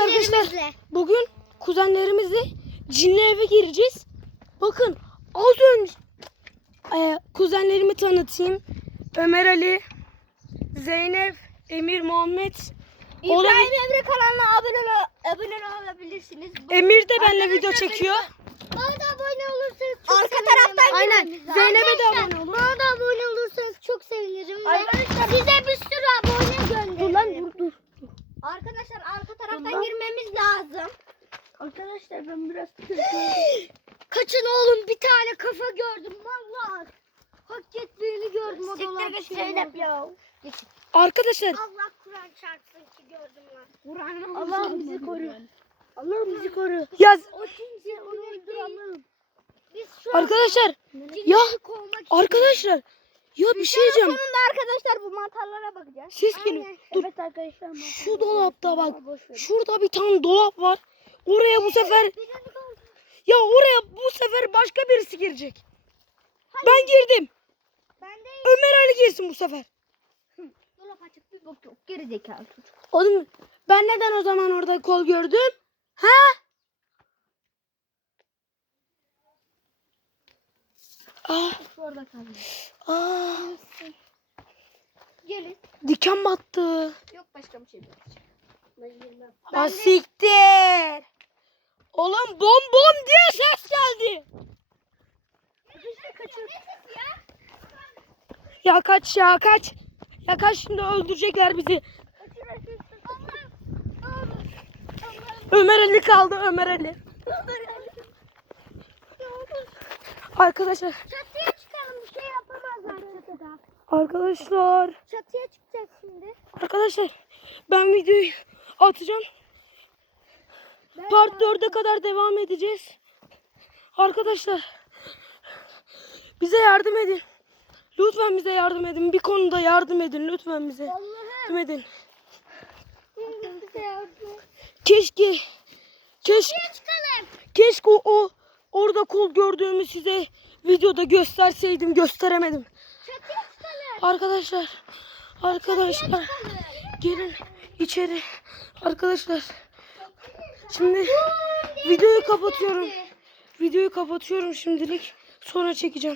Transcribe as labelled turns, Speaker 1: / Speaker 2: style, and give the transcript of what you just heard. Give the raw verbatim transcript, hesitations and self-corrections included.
Speaker 1: Arkadaşlar bugün kuzenlerimizle cinli eve gireceğiz. Bakın az önce e, kuzenlerimi tanıtayım. Ömer Ali, Zeynep, Emir, Muhammed.
Speaker 2: İbrahim Emre kanalına abone, abone olabilirsiniz.
Speaker 1: Emir de benimle video çekiyor.
Speaker 2: Bana da abone olursanız çok Arka taraftan
Speaker 1: Aynen. Zeynep'e de abone olun.
Speaker 2: Bana da abone olursanız çok sevinirim. Arkadaşlar size bir sürü abone gönderirim. Dur lan dur dur. Arkadaşlar arka taraftan dur, girmemiz lazım. Arkadaşlar ben biraz kaçın oğlum, bir tane kafa gördüm vallahi. Hak ettiğini gördüm o dolap Zeynep ya.
Speaker 1: Arkadaşlar
Speaker 2: Allah Kur'an çarpsın ki gördüm lan. Kur'an'ın Allah bizi koru. Allah bizi koru.
Speaker 1: yaz.
Speaker 2: O kimse onu öldüralım. Biz şu
Speaker 1: Arkadaşlar ya arkadaşlar ya bir şey diyeceğim.
Speaker 2: sonunda arkadaşlar bu mantarlara bakacağız.
Speaker 1: Ses geliyor. Dur.
Speaker 2: Evet arkadaşlar.
Speaker 1: Şu dolapta bak. Şurada bir tane dolap var. Oraya bu sefer ya oraya bu sefer başka birisi girecek. Ben girdim.
Speaker 2: Ben de
Speaker 1: Ömer Ali girsin bu sefer.
Speaker 2: dolap açık bir bok yok. Geri zekalı çocuk.
Speaker 1: Oğlum ben neden o zaman orada kol gördüm? Ha? Ah,
Speaker 2: Orada kaldı.
Speaker 1: ah,
Speaker 2: Gelin.
Speaker 1: diken battı.
Speaker 2: Yok başka bir şey yok. Ben girmem.
Speaker 1: Ha siktir. Oğlum bom bom diye ses geldi.
Speaker 2: İşte kaçır.
Speaker 1: Ya kaç ya kaç. Ya kaç, şimdi öldürecekler bizi. Ömer Ali kaldı, Ömer Ali. Arkadaşlar,
Speaker 2: Çatıya çıkalım, bir şey yapamazlar çatıda.
Speaker 1: arkadaşlar,
Speaker 2: Çatıya çıkacağız şimdi.
Speaker 1: arkadaşlar ben videoyu atacağım. Part dörde kadar devam edeceğiz. Arkadaşlar bize yardım edin. Lütfen bize yardım edin. Bir konuda yardım edin. Lütfen bize yardım edin.
Speaker 2: Bize yardım.
Speaker 1: Keşke keşke
Speaker 2: Çıkalım.
Speaker 1: keşke o, o orada kol gördüğümü size videoda gösterseydim. Gösteremedim.
Speaker 2: Çatıya çıkalım.
Speaker 1: Arkadaşlar arkadaşlar gelin içeri. Arkadaşlar şimdi videoyu kapatıyorum. Videoyu kapatıyorum şimdilik. Sonra çekeceğim.